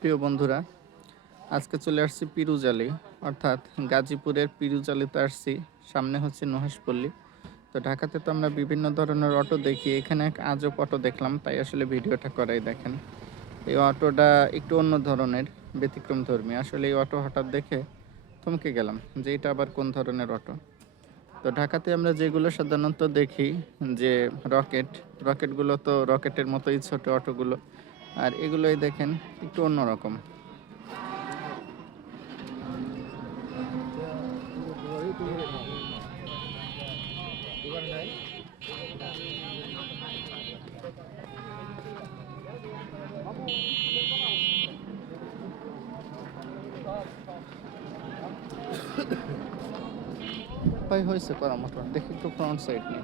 প্রিয় বন্ধুরা, আজকে চলে আসছি পিরুজালি, অর্থাৎ গাজীপুরের পিরুজালিতে আসছি। সামনে হচ্ছে নুহাশপল্লী। তো ঢাকাতে তো আমরা বিভিন্ন ধরনের অটো দেখি, এখানে এক আজব অটো দেখলাম, তাই আসলে ভিডিওটা করাই। দেখেন, এই অটোটা একটু অন্য ধরনের, ব্যতিক্রম ধর্মী। আসলে এই অটো হঠাৎ দেখে থমকে গেলাম যে এটা আবার কোন ধরনের অটো। তো ঢাকাতে আমরা যেগুলো সাধারণত দেখি, যে রকেট, রকেটগুলো তো রকেটের মতোই ছোট অটোগুলো, আর এগুলোই দেখেন একটু অন্যরকম। ভাই হয়েছে করা মতো, দেখি একটু ফ্রন্ট সাইড নেই।